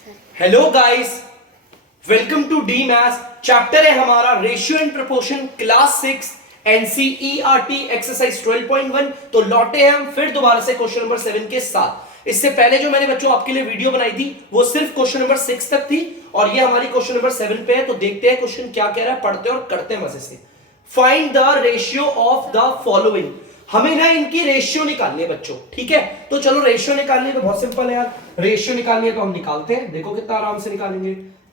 Hello guys, welcome to the maths. Chapter है हमारा ratio and proportion, class 6 NCERT exercise 12.1। तो लौटे हैं हम फिर दोबारा से क्वेश्चन नंबर 7 के साथ। इससे पहले जो मैंने बच्चों आपके लिए वीडियो बनाई थी वो सिर्फ क्वेश्चन नंबर 6 तक थी और ये हमारी क्वेश्चन नंबर 7 पे है। तो देखते हैं क्वेश्चन क्या कह रहा है, पढ़ते और करते हैं मजे से। Find the ratio of the following. हमें ना इनकी रेशियो निकालनी है बच्चों, ठीक है। तो चलो रेशियो निकालनी है तो बहुत सिंपल है यार। रेशियो निकालनी है तो हम निकालते हैं, देखो कितना आराम से निकालेंगे।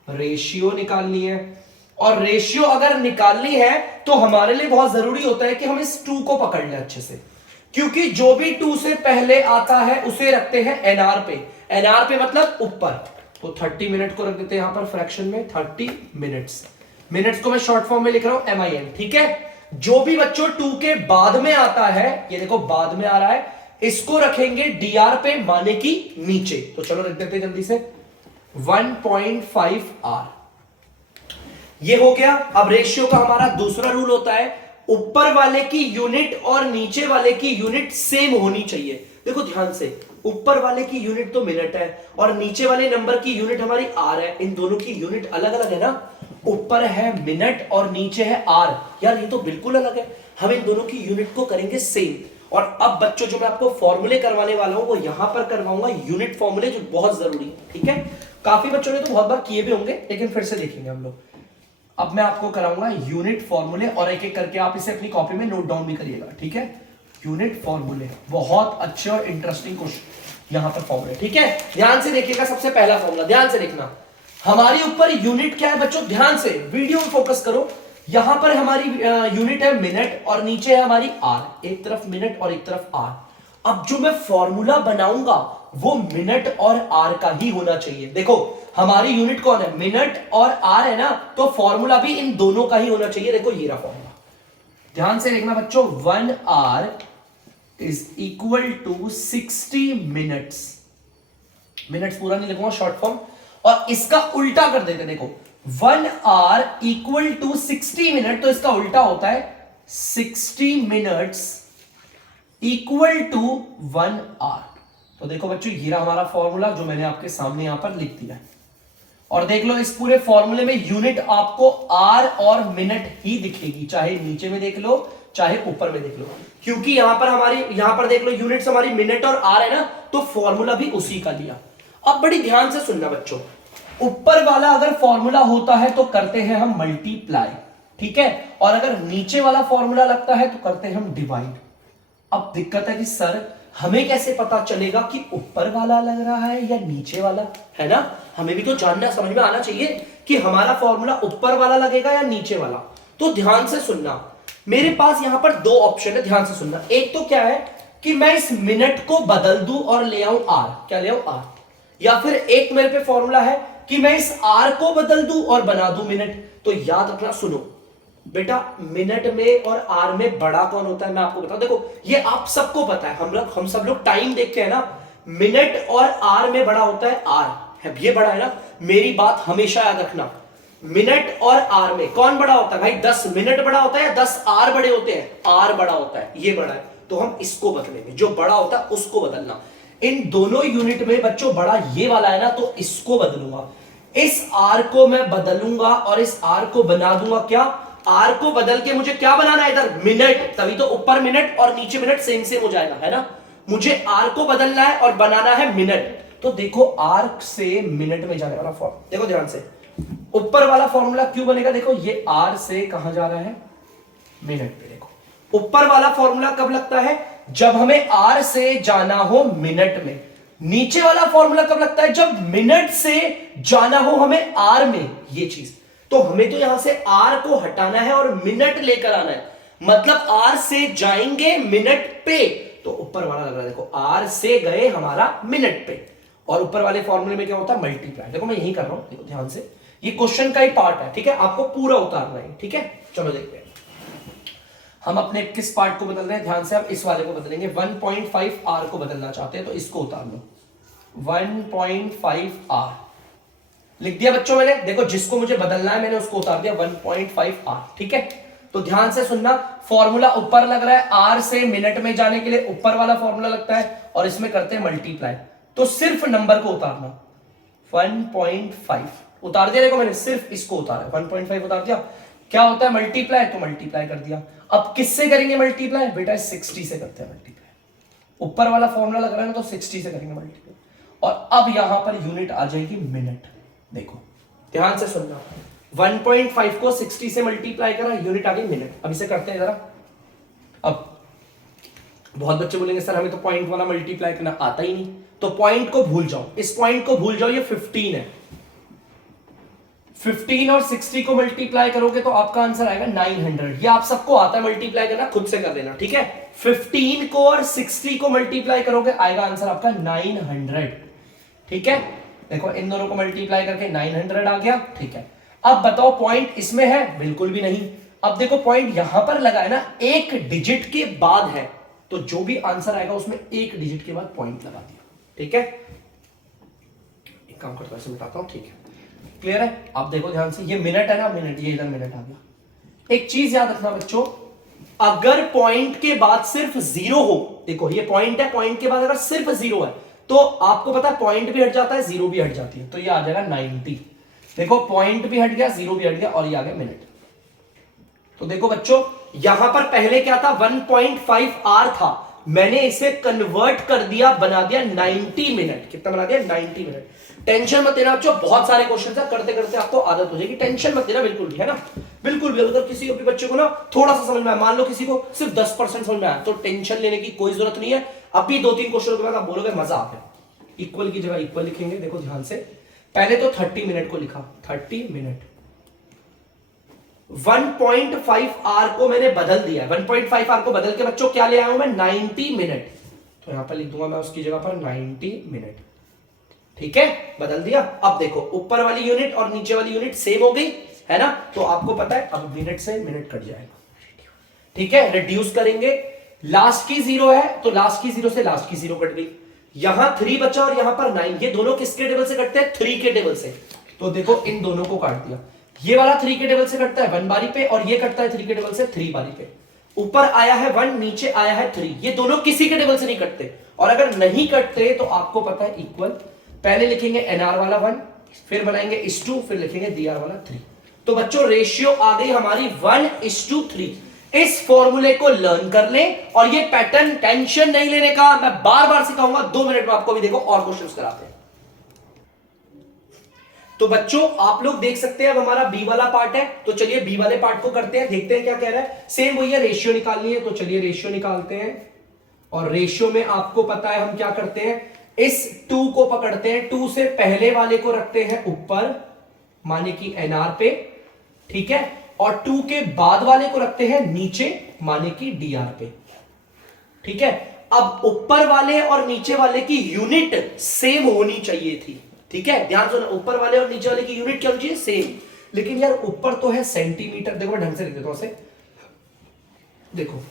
रेशियो निकालनी है और रेशियो अगर निकालनी है तो हमारे लिए बहुत जरूरी होता है कि हम इस 2 को पकड़ लें अच्छे से, क्योंकि जो भी 2 से पहले आता है उसे रखते हैं एनआर पे। एनआर पे मतलब ऊपर। तो 30 मिनट को रख देते हैं यहां पर फ्रैक्शन में 30 मिनट्स। मिनट्स को मैं शॉर्ट फॉर्म में लिख रहा हूं MIN, ठीक है। जो भी बच्चों 2 के बाद में आता है, ये देखो बाद में आ रहा है, इसको रखेंगे DR पे, माने की नीचे। तो चलो रख देते हैं जल्दी से 1.5R। ये हो गया। अब रेशियो का हमारा दूसरा रूल होता है, ऊपर वाले की यूनिट और नीचे वाले की यूनिट सेम होनी चाहिए। देखो ध्यान से, ऊपर वाले की यूनिट तो मिनट है और नीचे वाले नंबर की यूनिट हमारी R है। इन दोनों की यूनिट अलग अलग है ना, ऊपर है मिनट और नीचे है R। यार ये तो बिल्कुल अलग है। हम इन दोनों की यूनिट को करेंगे सेम। और अब बच्चों जो मैं आपको फॉर्मूले करवाने वाला हूं वो यहां पर करवाऊंगा, यूनिट फॉर्मूले, जो बहुत जरूरी है, ठीक है। काफी बच्चों ने तो बहुत बार किए भी होंगे लेकिन फिर से देखेंगे हम लोग। अब मैं आपको कराऊंगा यूनिट फॉर्मूले और एक एक करके आप इसे अपनी कॉपी में नोट डाउन भी करिएगा, ठीक है। यूनिट फॉर्मूले बहुत अच्छे और इंटरेस्टिंग क्वेश्चन यहां पर फॉर्मूले, ठीक है। ध्यान से देखिएगा, सबसे पहला फॉर्मूला ध्यान से देखना। हमारी ऊपर यूनिट क्या है बच्चों, ध्यान से वीडियो में फोकस करो। यहां पर हमारी यूनिट है मिनट और नीचे है हमारी R। एक तरफ मिनट और एक तरफ R। अब जो मैं फॉर्मूला बनाऊंगा वो मिनट और R का ही होना चाहिए। देखो हमारी यूनिट कौन है, मिनट और R है ना, तो फॉर्मूला भी इन दोनों का ही होना चाहिए। देखो ये रहा फॉर्मूला, ध्यान से देखना बच्चों। 1R is equal to 60 minutes. Minutes पूरा नहीं लिखूंगा, शॉर्ट फॉर्म। और इसका उल्टा कर देते, देखो 1R इक्वल टू 60 मिनट, तो इसका उल्टा होता है 60 मिनट्स इक्वल टू 1R। तो देखो बच्चों ये रहा हमारा फॉर्मूला जो मैंने आपके सामने यहां पर लिख दिया है। और देख लो इस पूरे फॉर्मूले में यूनिट आपको R और मिनट ही दिखेगी, चाहे नीचे में देख लो चाहे ऊपर में देख लो, क्योंकि यहां पर देख लो यूनिट्स हमारी मिनट और R है ना, तो फॉर्मूला भी उसी का लिया। अब बड़ी ध्यान से सुनना बच्चों, ऊपर वाला अगर फॉर्मूला होता है तो करते हैं हम मल्टीप्लाई, ठीक है। और अगर नीचे वाला फॉर्मूला लगता है तो करते हैं हम डिवाइड। अब दिक्कत है कि सर हमें कैसे पता चलेगा कि ऊपर वाला लग रहा है या नीचे वाला, है ना। हमें भी तो जानना, समझ में आना चाहिए कि हमारा फॉर्मूला ऊपर वाला लगेगा या नीचे वाला। तो ध्यान से सुनना, मेरे पास यहां पर 2 ऑप्शन है, ध्यान से सुनना। एक तो क्या है कि मैं इस मिनट को बदल दूं और ले आऊं R, क्या ले आऊं R। या फिर एक मेरे पे फॉर्मूला है कि मैं इस R को बदल दूं और बना दूं मिनट। तो याद रखना, सुनो बेटा, मिनट में और R में बड़ा कौन होता है मैं आपको बताऊं। देखो ये आप सबको पता है, हम सब लोग टाइम देखते हैं ना, मिनट और R में बड़ा होता है R है, ये बड़ा है ना। मेरी बात हमेशा याद रखना, मिनट और R में कौन बड़ा होता है भाई, 10 मिनट बड़ा होता है या 10 R बड़े होते हैं। R बड़ा होता है, ये बड़ा है, तो हम इसको बदलेंगे, जो बड़ा होता है उसको बदलना। इन दोनों यूनिट में बच्चों बड़ा ये वाला है ना, तो इसको बदलूंगा। इस R को मैं बदलूंगा और इस R को बना दूंगा क्या, R को बदल के मुझे क्या बनाना है इधर, मिनट। तभी तो ऊपर मिनट और नीचे मिनट सेम सेम हो जाएगा, है ना। मुझे R को बदलना है और बनाना है मिनट। तो देखो R से मिनट में जाने वाला फॉर्म, देखो ध्यान से, ऊपर वाला फॉर्मूला क्यों बनेगा, देखो ये R से कहां जा रहा है, मिनट पे। देखो ऊपर वाला फॉर्मूला कब लगता है, जब हमें R से जाना हो मिनट में। नीचे वाला फॉर्मूला कब लगता है, जब मिनट से जाना हो हमें R में। ये चीज तो हमें तो यहां से R को हटाना है और मिनट लेकर आना है, मतलब R से जाएंगे मिनट पे। तो ऊपर वाला लग रहा है, देखो R से गए हमारा मिनट पे, और ऊपर वाले फॉर्मूले में क्या होता है, मल्टीप्लाई। देखो मैं यही कर रहा हूं, देखो ध्यान से, ये क्वेश्चन का ही पार्ट है, ठीक है, आपको पूरा उतारना है, ठीक है। चलो देखते हैं हम अपने किस पार्ट को बदल रहे हैं, ध्यान से। अब इस वाले को बदलेंगे, 1.5R को बदलना चाहते हैं तो इसको उतार लो, 1.5R लिख दिया बच्चों मैंने। देखो जिसको मुझे बदलना है मैंने उसको उतार दिया, 1.5R, ठीक है। तो ध्यान से सुनना, फॉर्मूला ऊपर लग रहा है, R से मिनट में जाने के लिए ऊपर वाला फॉर्मूला लगता है और इसमें करते हैं मल्टीप्लाई। तो सिर्फ नंबर को उतारना, 1.5 उतार दिया, देखो मैंने सिर्फ इसको उतारा, 1.5 उतार दिया। क्या होता है मल्टीप्लाई, तो मल्टीप्लाई कर दिया। अब किससे करेंगे मल्टीप्लाई बेटा, 60 से करते हैं मल्टीप्लाई। ऊपर वाला फॉर्मूला लग रहा है ना, तो 60 से करेंगे मल्टीप्लाई। और अब यहां पर यूनिट आ जाएगी मिनट। देखो ध्यान से सुनना, 1.5 को 60 से मल्टीप्लाई करा, यूनिट आ गई मिनट। अब इसे करते हैं जरा। अब बहुत बच्चे बोलेंगे सर हमें तो पॉइंट वाला मल्टीप्लाई करना आता ही नहीं, तो पॉइंट को भूल जाओ, इस पॉइंट को भूल जाओ, ये 15 है। 15 और 60 को मल्टीप्लाई करोगे तो आपका आंसर आएगा 900। ये आप सबको आता है मल्टीप्लाई करना, खुद से कर लेना, ठीक है। 15 को और 60 को मल्टीप्लाई करोगे, आएगा आंसर आपका 900, ठीक है। देखो इन दोनों को मल्टीप्लाई करके 900 आ गया, ठीक है। अब बताओ पॉइंट इसमें है, बिल्कुल भी नहीं। अब देखो पॉइंट यहां पर लगा है ना, एक डिजिट के बाद है, तो जो भी आंसर आएगा उसमें एक डिजिट के बाद पॉइंट लगा दिया, ठीक है। एक काम करता हूं, इसे मिटाता हूं, ठीक है। क्लियर है? आप देखो ध्यान से, ये मिनट है ना, मिनट, ये इधर मिनट आ गया। एक चीज याद रखना बच्चों, अगर पॉइंट के बाद सिर्फ जीरो हो, देखो ये पॉइंट है, पॉइंट के बाद अगर सिर्फ जीरो है तो आपको पता है पॉइंट भी हट जाता है, जीरो भी हट जाती है, तो ये आ जाएगा 90। देखो पॉइंट भी हट गया, जीरो भी हट गया, और ये आ गया मिनट। तो देखो बच्चों, यहां पर पहले क्या था, 1.5 आर था, मैंने इसे कन्वर्ट कर दिया, बना दिया 90 मिनट। कितना बना दिया? 90 मिनट। टेंशन मत लेना बच्चों, बहुत सारे क्वेश्चन है, करते करते आपको आदत हो जाएगी, टेंशन मत लेना बिल्कुल भी, है ना, बिल्कुल भी। अगर किसी भी बच्चे को ना थोड़ा सा समझ में आया, मान लो किसी को सिर्फ 10% समझ में आया, तो टेंशन लेने की कोई जरूरत नहीं है। अभी 2-3 क्वेश्चन के बाद आप बोलोगे मजा आ गया। इक्वल की जगह इक्वल लिखेंगे, देखो ध्यान से। पहले तो 30 मिनट को लिखा, 30 मिनट। 1.5 आर को मैंने बदल दिया है, 1.5 आर को बदल के बच्चों क्या ले आया हूं मैं, 90 मिनट। तो यहां पर लिख दूंगा मैं उसकी जगह पर 90 मिनट, ठीक है, बदल दिया। अब देखो ऊपर वाली यूनिट और नीचे वाली यूनिट सेम हो गई, है ना, तो आपको पता है अब मिनट से मिनट कट जाएगा, ठीक है। रिड्यूस करेंगे, लास्ट की 0 है तो लास्ट की 0 से लास्ट की 0 कट गई, यहां 3 बचा और यहां पर 9। ये दोनों किसके टेबल से कटते हैं? 3 के टेबल से। तो देखो इन दोनों को काट दिया, ये वाला 3 के टेबल से कटता है 1 बारी पे, और ये कटता है 3 के टेबल से 3 बारी पे। ऊपर आया है 1, नीचे आया है 3, ये दोनों किसी के टेबल से नहीं कटते। और अगर नहीं कटते तो आपको पता है इक्वल, पहले लिखेंगे एनआर वाला 1, फिर बनाएंगे इस 2, फिर लिखेंगे डीआर वाला 3। तो बच्चों रेशियो आ गई हमारी 1:3। इस फॉर्मूले को लर्न कर ले, और ये पैटर्न टेंशन नहीं लेने का, मैं बार बार सिखाऊंगा, 2 मिनट में आपको भी देखो और क्वेश्चंस कराते हैं। तो बच्चों आप लोग देख सकते हैं अब हमारा बी वाला पार्ट है, तो चलिए बी वाले पार्ट को करते हैं, देखते हैं क्या कह रहा है। सेम वही है, रेशियो निकालनी है, तो चलिए रेशियो निकालते हैं। और रेशियो में आपको पता है हम क्या करते हैं, इस 2 को पकड़ते हैं, 2 से पहले वाले को रखते हैं ऊपर, माने कि एनआर पे, ठीक है, और 2 के बाद वाले को रखते हैं नीचे, माने कि डीआर पे, ठीक है। अब ऊपर वाले और नीचे वाले की यूनिट सेम होनी चाहिए थी, ठीक है, ध्यान सुनो, ऊपर वाले और नीचे वाले की यूनिट क्या होनी चाहिए? सेम। लेकिन यार ऊपर तो है सेंटीमीटर, देखो मैं ढंग से लिख देता हूं इसे, देखो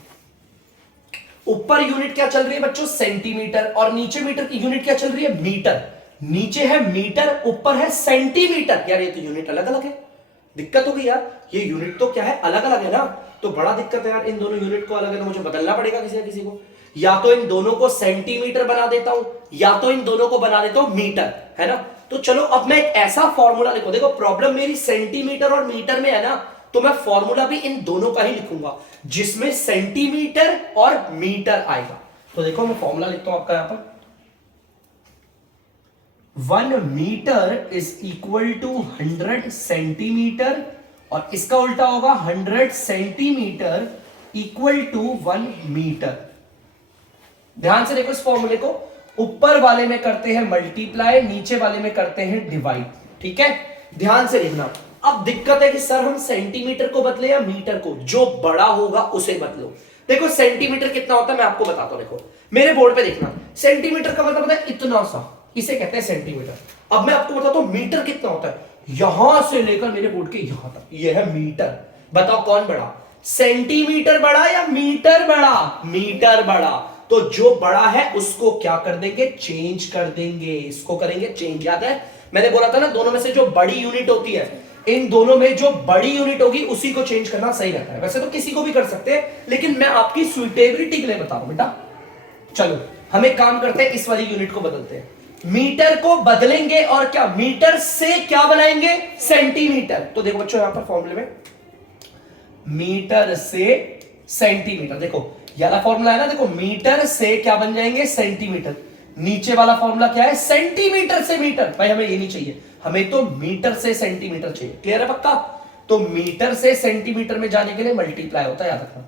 ऊपर यूनिट क्या चल रही है बच्चों? सेंटीमीटर, और नीचे मीटर की यूनिट क्या चल रही है? मीटर। नीचे है मीटर, ऊपर है सेंटीमीटर, यार ये तो यूनिट अलग अलग है, दिक्कत हो गई यार, ये यूनिट तो क्या है, अलग अलग है ना, तो बड़ा दिक्कत है यार, इन दोनों यूनिट को अलग है, तो मुझे बदलना पड़ेगा किसी ना किसी को, या तो इन दोनों को सेंटीमीटर बना देता हूं, या तो इन दोनों को बना देता हूं मीटर, है ना। तो चलो अब मैं एक ऐसा फॉर्मूला लिखूं, देखो प्रॉब्लम मेरी सेंटीमीटर और मीटर में है ना, तो मैं फॉर्मूला भी इन दोनों का ही लिखूंगा जिसमें सेंटीमीटर और मीटर आएगा। तो देखो मैं फॉर्मूला लिखता हूं आपका यहां पर, 1 metre is equal to 100 centimetre, और इसका उल्टा होगा 100 सेंटीमीटर इक्वल टू 1 मीटर। ध्यान से देखो इस फॉर्मूले को, ऊपर वाले में करते हैं मल्टीप्लाई, नीचे वाले में करते हैं डिवाइड, ठीक है, ध्यान से देखना। अब दिक्कत है कि सर हम सेंटीमीटर को बदले या मीटर को, जो बड़ा होगा उसे बदलो। देखो सेंटीमीटर कितना होता है मैं आपको बताता हूं, देखो मेरे बोर्ड पे देखना, सेंटीमीटर का मतलब है इतना सा, इसे कहते हैं सेंटीमीटर। अब मैं आपको बताता हूं मीटर कितना होता है, यहां से लेकर मेरे बोर्ड के यहां तक, यह है मीटर। बताओ कौन बड़ा, सेंटीमीटर बड़ा या मीटर बड़ा? मीटर बड़ा। तो जो बड़ा है उसको क्या कर देंगे? चेंज कर देंगे, इसको करेंगे चेंज। याद है मैंने बोला था ना, दोनों में से जो बड़ी यूनिट होती है, इन दोनों में जो बड़ी यूनिट होगी उसी को चेंज करना सही रहता है। वैसे तो किसी को भी कर सकते हैं, लेकिन मैं आपकी सुइटेबिलिटी के लिए बता रहा हूं बेटा। चलो हम एक काम करते हैं, इस वाली यूनिट को बदलते हैं, मीटर को बदलेंगे और क्या मीटर से क्या बनाएंगे सेंटीमीटर। तो देखो बच्चों यहां पर फॉर्मूले में मीटर से सेंटीमीटर, देखो ये वाला फॉर्मूला है ना, देखो मीटर से क्या बन जाएंगे सेंटीमीटर, नीचे वाला फॉर्मूला क्या है सेंटीमीटर से मीटर। भाई हमें ये नहीं चाहिए, हमें तो मीटर से सेंटीमीटर चाहिए। क्लियर है पक्का। तो मीटर से सेंटीमीटर में जाने के लिए मल्टीप्लाई होता है, याद रखना।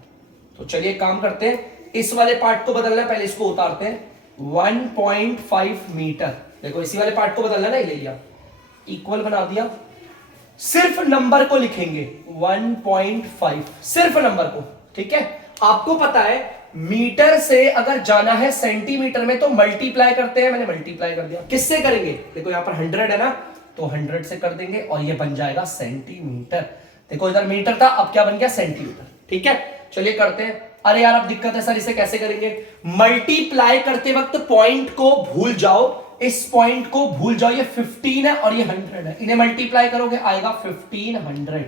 तो चलिए काम करते हैं, इस वाले पार्ट को बदलना है, पहले इसको उतारते हैं। 1.5 मीटर, देखो इसी वाले पार्ट को बदलना है ना, ले लिया इक्वल बना दिया, सिर्फ नंबर को लिखेंगे 1.5, सिर्फ नंबर को। ठीक है, आपको पता है मीटर से अगर जाना है सेंटीमीटर में तो मल्टीप्लाई करते हैं, मैंने मल्टीप्लाई कर दिया। किससे करेंगे, देखो यहां पर 100 है ना, तो 100 से कर देंगे और ये बन जाएगा सेंटीमीटर। देखो इधर मीटर था, अब क्या बन गया सेंटीमीटर। ठीक है, चलिए करते हैं। अरे यार अब दिक्कत है सर, इसे कैसे करेंगे। मल्टीप्लाई करते वक्त पॉइंट को भूल जाओ, इस पॉइंट को भूल जाओ, ये 15 है और ये 100 है, इन्हें मल्टीप्लाई करोगे आएगा 1500।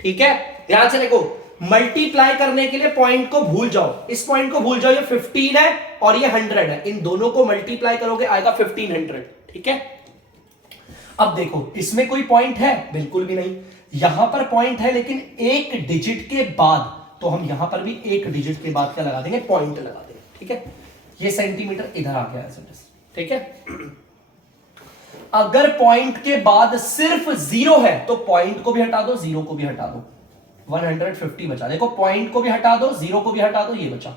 ठीक है, ध्यान से देखो, मल्टीप्लाई करने के लिए पॉइंट को भूल जाओ, इस पॉइंट को भूल जाओ, ये 15 है और ये 100 है, इन दोनों को मल्टीप्लाई करोगे आएगा 1500। ठीक है, अब देखो इसमें कोई पॉइंट है, बिल्कुल भी नहीं। यहां पर पॉइंट है लेकिन एक डिजिट के बाद, तो हम यहां पर भी एक डिजिट के बाद क्या लगा देंगे, पॉइंट लगा देंगे। ठीक है, ये सेंटीमीटर इधर आ गया ऐसे। ठीक है, अगर पॉइंट के बाद सिर्फ 0 है तो पॉइंट को भी हटा दो, 0 को भी हटा दो, 150 बचा। देखो पॉइंट को भी हटा दो, 0 को भी हटा दो, ये बचा,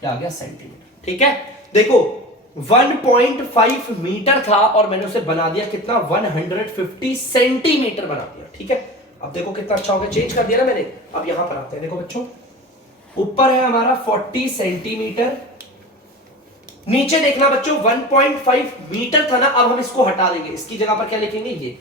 क्या आ गया सेंटीमीटर। ठीक है, देखो 1.5 मीटर था और मैंने उसे बना दिया कितना, 150 सेंटीमीटर बना दिया। ठीक है, अब देखो कितना अच्छा हो गया, चेंज कर दिया ना मैंने। अब यहां पर आते हैं, देखो बच्चों ऊपर है हमारा 40 सेंटीमीटर, नीचे देखना बच्चों 1.5 मीटर था ना, अब हम इसको हटा देंगे, इसकी जगह पर क्या लिखेंगे, ये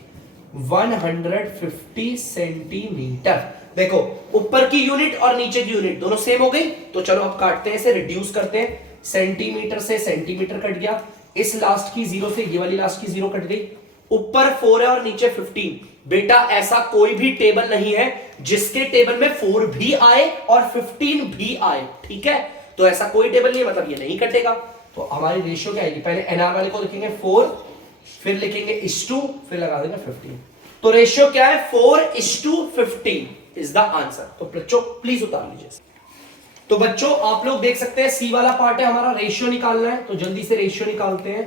150 सेंटीमीटर। देखो ऊपर की यूनिट और नीचे की यूनिट दोनों सेम हो गई, तो चलो अब काटते हैं, इसे रिड्यूस करते हैं। सेंटीमीटर से सेंटीमीटर कट गया, इस लास्ट की 0 से ये वाली लास्ट की 0 कट गई, ऊपर 4 है और नीचे 15। बेटा ऐसा कोई भी टेबल नहीं है जिसके टेबल में 4 भी आए और 15 भी आए। ठीक है, तो ऐसा कोई टेबल नहीं है, मतलब ये नहीं कटेगा। तो हमारी रेशियो क्या आएगी, पहले एनआर वाले को लिखेंगे 4, फिर लिखेंगे इस टू, फिर लगा देंगे 15। तो रेशियो क्या है, 4:15 इज द आंसर। तो बच्चों प्लीज उतार लीजिए। तो बच्चों आप लोग देख सकते हैं सी वाला पार्ट है हमारा, रेशियो निकालना है, तो जल्दी से रेशियो निकालते हैं।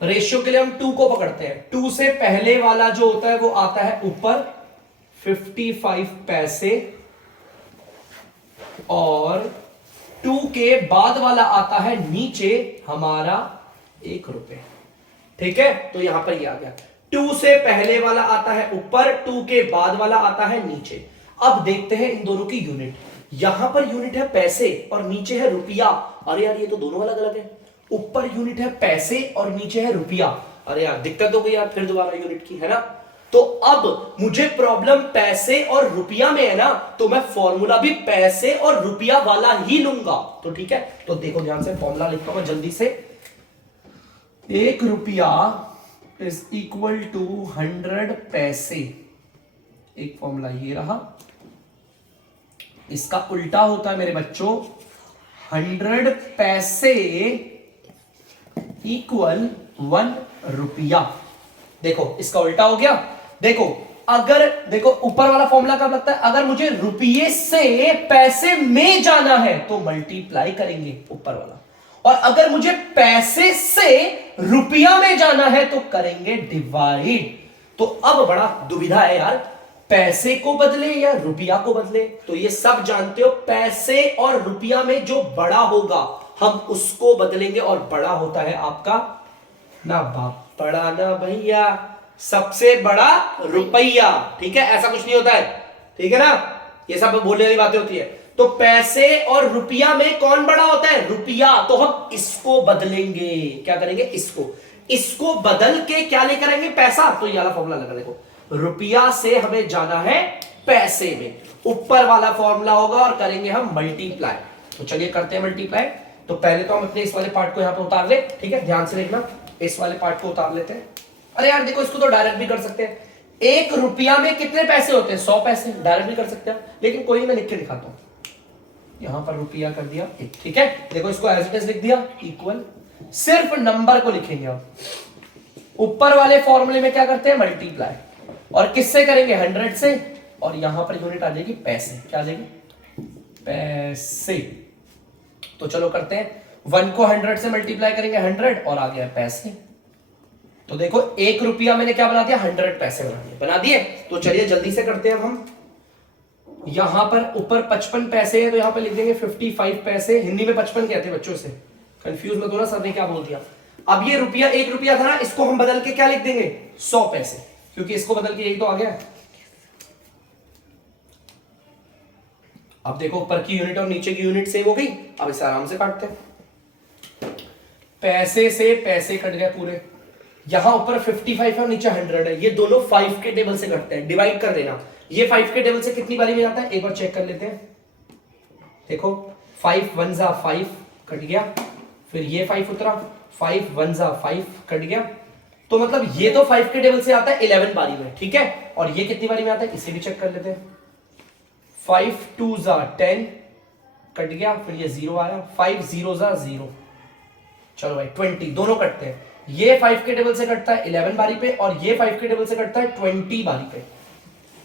रेशियो के लिए हम 2 को पकड़ते हैं, 2 से पहले वाला जो होता है वो आता है ऊपर 55 पैसे और 2 के बाद वाला आता है नीचे हमारा 1 रुपए। ठीक है, तो यहां पर ये आ गया, 2 से पहले वाला आता है ऊपर, 2 के बाद वाला आता है नीचे। अब देखते हैं इन दोनों की यूनिट, यहां पर यूनिट है पैसे और नीचे है रुपया। अरे यार ये तो दोनों अलग अलग है, ऊपर यूनिट है पैसे और नीचे है रुपया। अरे यार दिक्कत हो गई यार, फिर दोबारा यूनिट की है ना। तो अब मुझे प्रॉब्लम पैसे और रुपया में है ना, तो मैं फॉर्मूला भी पैसे और रुपया वाला ही लूंगा। तो ठीक है, तो देखो ध्यान से फॉर्मूला लिखता हूं जल्दी से। 1 रुपया इज इक्वल टू 100 पैसे, एक फॉर्मूला ये रहा। इसका उल्टा होता है मेरे बच्चों 100 पैसे इक्वल 1 रुपया। देखो इसका उल्टा हो गया। देखो अगर देखो ऊपर वाला फॉर्मूला कब लगता है, अगर मुझे रुपये से पैसे में जाना है तो मल्टीप्लाई करेंगे ऊपर वाला, और अगर मुझे पैसे से रुपया में जाना है तो करेंगे डिवाइड। तो अब बड़ा दुविधा है यार, पैसे को बदले या रुपया को बदले। तो ये सब जानते हो, पैसे और रुपया में जो बड़ा होगा हम उसको बदलेंगे, और बड़ा होता है आपका ना बाप, बड़ा ना भैया, सबसे बड़ा रुपया। ठीक है, ऐसा कुछ नहीं होता है, ठीक है ना, ये सब बोलने वाली बातें होती है। तो पैसे और रुपया में कौन बड़ा होता है, रुपया। तो हम इसको बदलेंगे, क्या करेंगे, इसको बदल के क्या लेकर आएंगे, पैसा। तो ये वाला फॉर्मूला लगा, देखो रुपया से हमें जाना है पैसे में, ऊपर वाला फॉर्मूला होगा और करेंगे हम मल्टीप्लाई। तो चलिए करते हैं मल्टीप्लाई। तो पहले तो हम अपने इस वाले पार्ट को यहां पे उतार ले, ठीक है, ध्यान से देखना, इस वाले पार्ट को उतार लेते हैं। अरे यार देखो इसको तो डायरेक्ट भी कर सकते हैं, 1 रुपया में कितने पैसे होते हैं, 100 पैसे, डायरेक्ट भी कर सकते हैं, लेकिन कोई नहीं, मैं लिख के दिखाता हूं। यहां पर रुपया कर दिया 1, ठीक है। देखो इसको एज इट इज लिख दिया, इक्वल सिर्फ नंबर को लिखेंगे हम। ऊपर वाले फॉर्मूले में क्या करते हैं, मल्टीप्लाई, और किससे करेंगे, 100 से, और यहां पर यूनिट आ जाएगी पैसे। क्या आ जाएगी, पैसे। तो चलो करते हैं, 1 को 100 से मल्टीप्लाई करेंगे 100, और आ गया पैसे। तो देखो 1 रुपया मैंने क्या बना दिया, 100 पैसे बना दिए। तो चलिए जल्दी से करते हैं हम। यहां पर ऊपर 55 पैसे है, तो यहां पर लिख देंगे 55 पैसे। हिंदी में 55 कहते हैं बच्चों से, कंफ्यूज मत होना, सर ने क्या बोल दिया। अब ये रुपया 1 रुपया था ना, इसको हम बदल के क्या लिख देंगे, 100 पैसे, क्योंकि इसको बदल के यही तो आ गया। अब देखो ऊपर की यूनिट और नीचे की यूनिट सेम हो गई। अब इसे आराम से काटते हैं। पैसे से पैसे कट गए पूरे। यहां ऊपर 55 है और नीचे 100 है, ये दोनों 5 के टेबल से कटते हैं। डिवाइड कर देना, ये 5 के टेबल से कितनी बारी में जाता है, एक बार चेक कर लेते हैं। देखो 5 1 जा 5 कट गया, फिर ये 5 उतरा, 5 1 जा 5 कट गया। तो मतलब ये तो 5 के टेबल से आता है 11 बारी में, ठीक है। और ये कितनी बारी में आता है, इसे भी चेक कर लेते हैं। 5 2 जा 10 कट गया, फिर ये 0 आया, 5 0 जा 0, चलो भाई 20, दोनों कटते हैं। ये 5 के टेबल से कटता है 11 बारी पे, और ये 5 के टेबल से कटता है 20 बारी पे।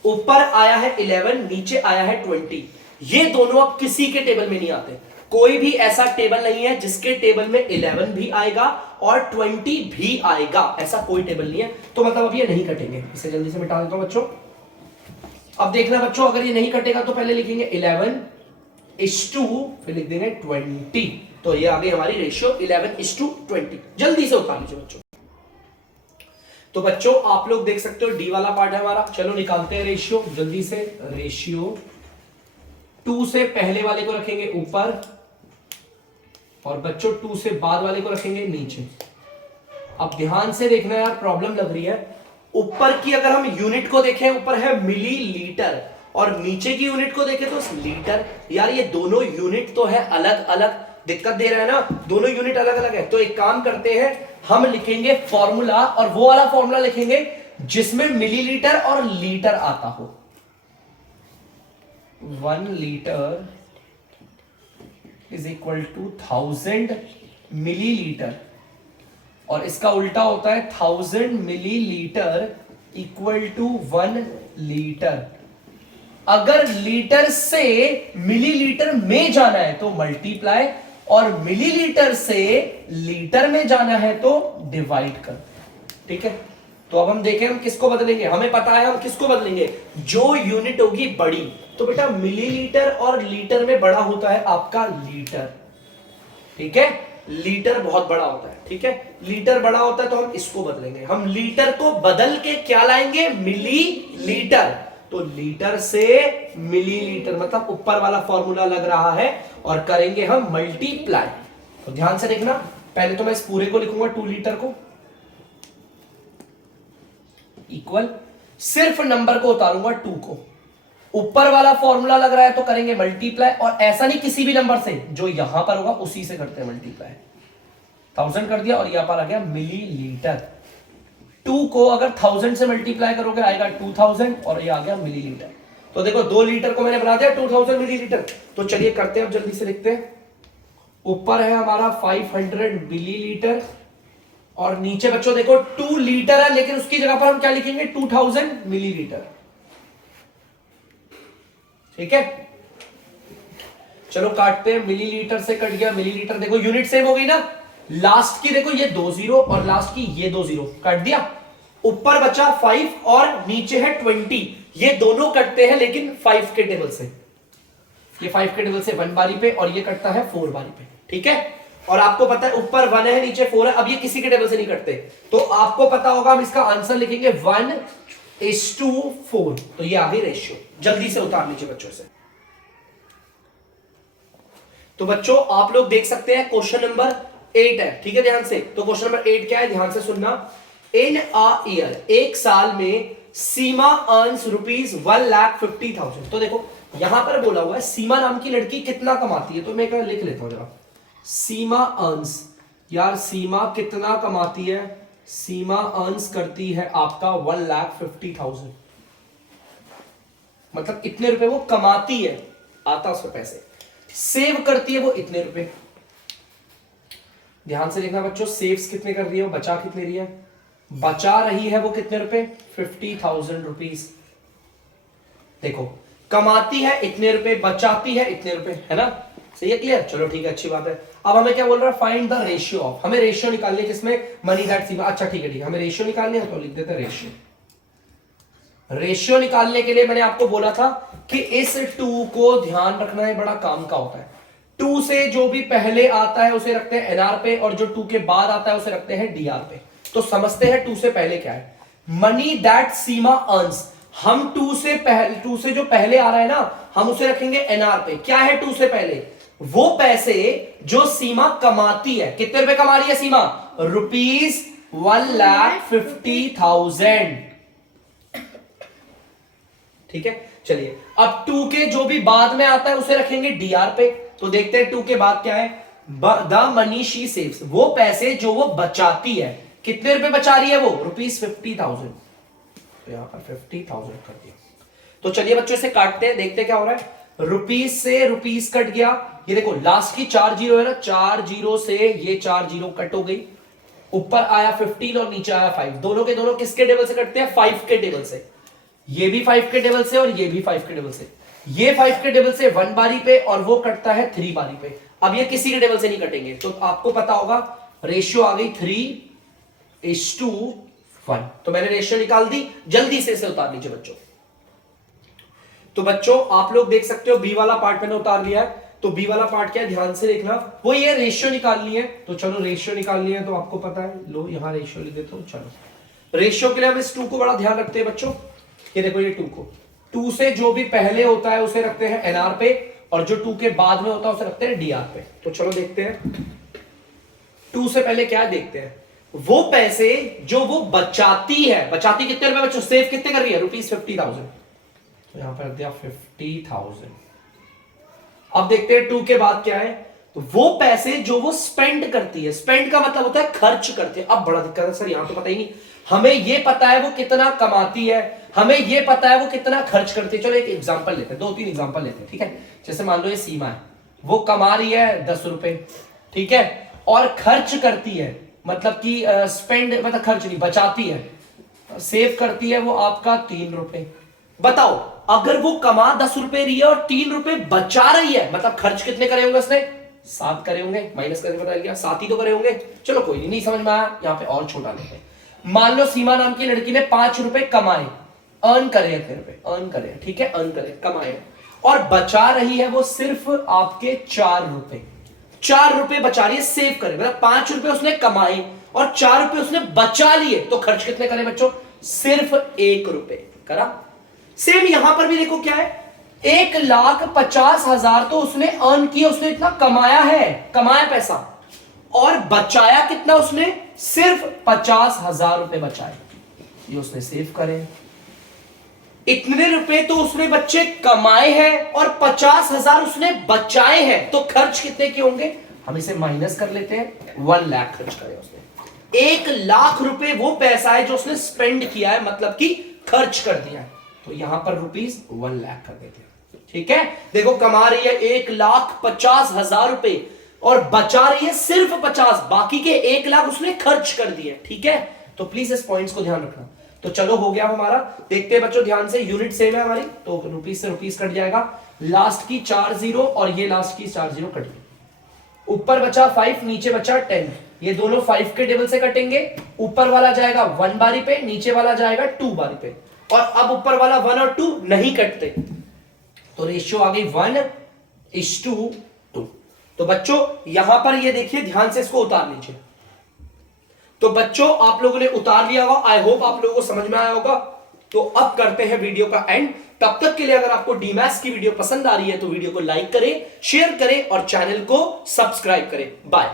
ऊपर आया है 11, नीचे आया है 20। ये दोनों अब किसी के टेबल में नहीं आते। कोई भी ऐसा टेबल नहीं है जिसके टेबल में 11 भी आएगा और 20 भी आएगा, ऐसा कोई टेबल नहीं है। तो मतलब अब ये नहीं कटेंगे। इसे जल्दी से मिटा देता हूं बच्चों। अब देखना बच्चों, अगर ये नहीं कटेगा तो पहले लिखेंगे 11:2, फिर लिख देंगे 20। तो ये आ गई हमारी रेशियो 11:20। जल्दी से उतार लीजिए बच्चों। तो बच्चों आप लोग देख सकते हो डी वाला पार्ट है हमारा। चलो निकालते हैं रेशियो जल्दी से। रेशियो 2 से पहले वाले को रखेंगे ऊपर, और बच्चों 2 से बाद वाले को रखेंगे नीचे। अब ध्यान से देखना यार, प्रॉब्लम लग रही है। ऊपर की अगर हम यूनिट को देखें, ऊपर है मिलीलीटर, और नीचे की यूनिट को देखें तो लीटर। यार ये दोनों यूनिट तो है अलग अलग, दिक्कत दे रहा है ना, दोनों यूनिट अलग अलग है। तो एक काम करते हैं, हम लिखेंगे फॉर्मूला, और वो वाला फॉर्मूला लिखेंगे जिसमें मिलीलीटर और लीटर आता हो। 1 litre is equal to 1000 millilitre, और इसका उल्टा होता है 1000 मिलीलीटर इक्वल टू 1 लीटर। अगर लीटर से मिलीलीटर में जाना है तो मल्टीप्लाई, और मिलीलीटर से लीटर में जाना है तो डिवाइड कर, ठीक है। तो अब हम देखें हम किसको बदलेंगे। हमें पता है हम किसको बदलेंगे, जो यूनिट होगी बड़ी। तो बेटा मिलीलीटर और लीटर में बड़ा होता है आपका लीटर, ठीक है। लीटर बहुत बड़ा होता है, ठीक है, लीटर बड़ा होता है, तो हम इसको बदलेंगे। हम लीटर को बदल के क्या लाएंगे, मिलीलीटर। तो लीटर से मिलीलीटर, मतलब ऊपर वाला फॉर्मूला लग रहा है, और करेंगे हम मल्टीप्लाई। तो ध्यान से देखना, पहले तो मैं इस पूरे को लिखूंगा 2 लीटर को, इक्वल, सिर्फ नंबर को उतारूंगा 2 को। ऊपर वाला फॉर्मूला लग रहा है तो करेंगे मल्टीप्लाई, और ऐसा नहीं किसी भी नंबर से, जो यहां पर होगा उसी से करते हैं मल्टीप्लाई। 1000 कर दिया, और यहां पर आ गया मिलीलीटर। 2 को अगर 1000 से मल्टीप्लाई करोगे आएगा 2000, और ये आ गया मिलीलीटर। तो देखो 2 लीटर को मैंने बना दिया 2000 मिलीलीटर। तो चलिए करते हैं, अब जल्दी से लिखते हैं। ऊपर है हमारा 500 मिलीलीटर, और नीचे बच्चों देखो 2 लीटर है, लेकिन उसकी जगह पर हम क्या लिखेंगे, 2000 मिलीलीटर, ठीक है। चलो काटते हैं, मिलीलीटर से कट गया मिलीलीटर। देखो यूनिट सेम हो गई ना, लास्ट की देखो ये 2 0 और लास्ट की ये 2 0 काट दिया। ऊपर बचा 5 और नीचे है 20, ये दोनों कटते हैं लेकिन 5 के टेबल से। ये 5 के टेबल से 1 बारी पे, और ये कटता है 4 बारी पे, ठीक है। और आपको पता है ऊपर 1 है नीचे 4 है, अब ये किसी के टेबल से नहीं कटते। तो आपको पता होगा, हम इसका आंसर लिखेंगे 1:4। तो ये आ गई रेशियो। जल्दी से उतार लीजिए बच्चों से। तो बच्चों आप लोग देख सकते हैं क्वेश्चन नंबर 8 है, ठीक है, ध्यान से। तो क्वेश्चन नंबर 8 क्या है, ध्यान से सुनना। इन अ ईयर, एक साल में सीमा अर्न्स ₹1,50,000। तो देखो यहां पर बोला हुआ है सीमा नाम की लड़की कितना कमाती है, तो मैं क्या लिख लेता हूं जरा। सीमा अर्न्स, यार सीमा कितना कमाती है, सीमा अर्न्स करती है आपका 1,50,000, मतलब इतने रुपए वो कमाती है, आता उसको पैसे। सेव करती है वो इतने रुपए। ध्यान से देखना बच्चों, सेव्स कितने कर रही है, बचा कितने रही है, बचा रही है वो कितने रुपए, 50,000 रुपीज। देखो कमाती है इतने रुपए, बचाती है इतने रुपए, है ना, सही है, क्लियर, चलो ठीक है, अच्छी बात है। अब हमें क्या बोल रहा है, फाइंड द रेशियो ऑफ, हमें रेशियो निकालने किसमें, मनी दैट सीमा, अच्छा ठीक है, हमें रेशियो निकालने है, तो लिख देते हैं रेशियो। रेशियो निकालने के लिए मैंने आपको बोला था कि इस 2 को ध्यान रखना है, बड़ा काम का होता है। 2 से जो भी पहले आता है उसे रखते हैं एनआर पे, और जो 2 के बाद आता है उसे रखते हैं डीआर पे। तो समझते हैं 2 से पहले क्या है, मनी दैट सीमा अर्न्स। हम 2 से जो पहले आ रहा है ना, हम उसे रखेंगे एनआर पे। क्या है 2 से पहले, वो पैसे जो सीमा कमाती है। कितने रुपए कमा रही है सीमा, ₹1,50,000। ठीक है, चलिए अब 2 के जो भी बाद में आता है उसे रखेंगे डीआर पे। तो देखते हैं 2 के बाद क्या है, द मनी शी सेव्स, वो पैसे जो वो बचाती है। कितने रुपए बचा रही है वो, ₹50,000। तो यहां पर 50,000 कर दिया। तो चलिए बच्चों इसे काटते हैं, देखते हैं क्या हो रहा है। रुपीस से रुपीस कट गया, ये देखो लास्ट की 4 जीरो है ना, 4 जीरो से ये 4 जीरो कट हो गई, ऊपर आया 15 और नीचे आया 5। दोनों के दोनों किसके टेबल से कटते हैं, 5 के टेबल से। ये भी 5 के टेबल से और ये भी 5 के टेबल से। ये 5 के टेबल से 1 बारी पे और वो कटता है 3 बारी पे। अब ये किसी के टेबल से नहीं कटेंगे, तो आपको पता होगा रेशियो आ गई 3:1। तो मैंने रेशियो निकाल दी, जल्दी से इसे उतार लीजिए बच्चों। तो बच्चों आप लोग देख सकते हो बी वाला पार्ट मैंने उतार लिया है। तो बी वाला पार्ट क्या है, ध्यान से देखना, वो ये रेशियो निकालनी है। तो चलो रेशियो निकालनी है, तो आपको पता है, लो यहां रेशियो लिख देता हूं। चलो रेशियो के लिए हम इस 2 को बड़ा ध्यान रखते हैं बच्चों। ये देखो ये 2 को, 2 से जो भी पहले होता है उसे रखते हैं एनआर पे, और जो 2 के बाद में होता है उसे रखते हैं डीआर पे। तो चलो देखते हैं 2 से पहले क्या देखते हैं, वो पैसे जो वो बचाती है। बचाती कितने रुपए बच्चों, सेव कितने कर रही है, ₹50,000। तो यहां पर दिया 50,000। अब देखते हैं 2 के बाद क्या है, तो वो पैसे जो वो स्पेंड करती है। स्पेंड का मतलब होता है खर्च करते हैं। अब बड़ा दिक्कत है सर, यहां तो पता ही नहीं, हमें ये पता है वो कितना कमाती है, हमें ये पता है वो कितना खर्च करती है। चलो एक एग्जांपल लेते हैं, 2-3 एग्जांपल लेते हैं, ठीक है। जैसे मान लो ये सीमा है, वो कमा रही है 10 रुपए, ठीक है, और खर्च करती है, मतलब कि स्पेंड मतलब खर्च नहीं, बचाती है, सेव करती है वो आपका 3 रुपए। बताओ अगर वो कमा 10 रुपए रही है और 3 रुपए बचा रही है, मतलब खर्च कितने करे होंगे उसने, 7 करे होंगे। माइनस करके पता गया 7 ही तो करे होंगे। चलो कोई नहीं समझ में आया, यहाँ पे और छोटा लेते हैं। मान लो सीमा नाम की लड़की ने 5 रुपए कमाए, अर्न करे इतने रुपए, अर्न करे, ठीक है, अर्न करे, कमाए, और बचा रही है वो सिर्फ आपके 4 रुपए। 4 रुपए बचा रही है, सेव करे, मतलब 5 रुपए उसने कमाए और 4 रुपए उसने बचा लिए। तो खर्च कितने करे बच्चों, सिर्फ 1 रुपए करा। सेम यहां पर भी देखो क्या है, 1,50,000 तो उसने अर्न किया, उसने इतना कमाया है, कमाया पैसा, और बचाया कितना उसने, सिर्फ 50,000 रुपए बचाए। ये उसने सेव करे। इतने रुपए तो उसने बच्चे कमाए हैं और 50,000 उसने बचाए हैं। तो खर्च कितने के होंगे, हम इसे माइनस कर लेते हैं, 1 लाख खर्च करे उसने। 1 लाख रुपए वो पैसा है जो उसने स्पेंड किया है, मतलब कि खर्च कर दिया है। तो यहां पर ₹1 लाख कर देते हैं, ठीक है। देखो कमा रही है 1,50,000 रुपए और बचा रही है सिर्फ 50, बाकी के 1 लाख उसने खर्च कर दिए, ठीक है। तो प्लीज इस पॉइंट्स को ध्यान रखना। तो चलो हो गया हमारा, देखते हैं बच्चों ध्यान से, यूनिट सेम है हमारी, तो रुपीस से रुपीस कट जाएगा, लास्ट की 4 जीरो और ये लास्ट की 4 जीरो कट गई। ऊपर बचा 5, नीचे बचा 10, ये दोनों 5 के टेबल से कटेंगे। ऊपर वाला जाएगा 1 बारी पे, नीचे वाला जाएगा 2 बारी पे, और अब ऊपर वाला 1 और 2 नहीं कटते, तो रेशियो आ गई 1:2। तो बच्चों यहां पर ये देखिए, ध्यान से इसको उतार लीजिए। तो बच्चों आप लोगों ने उतार लिया होगा, आई होप आप लोगों को समझ में आया होगा। तो अब करते हैं वीडियो का एंड। तब तक के लिए अगर आपको डीमैथ्स की वीडियो पसंद आ रही है तो वीडियो को लाइक करें, शेयर करें और चैनल को सब्सक्राइब करें। बाय।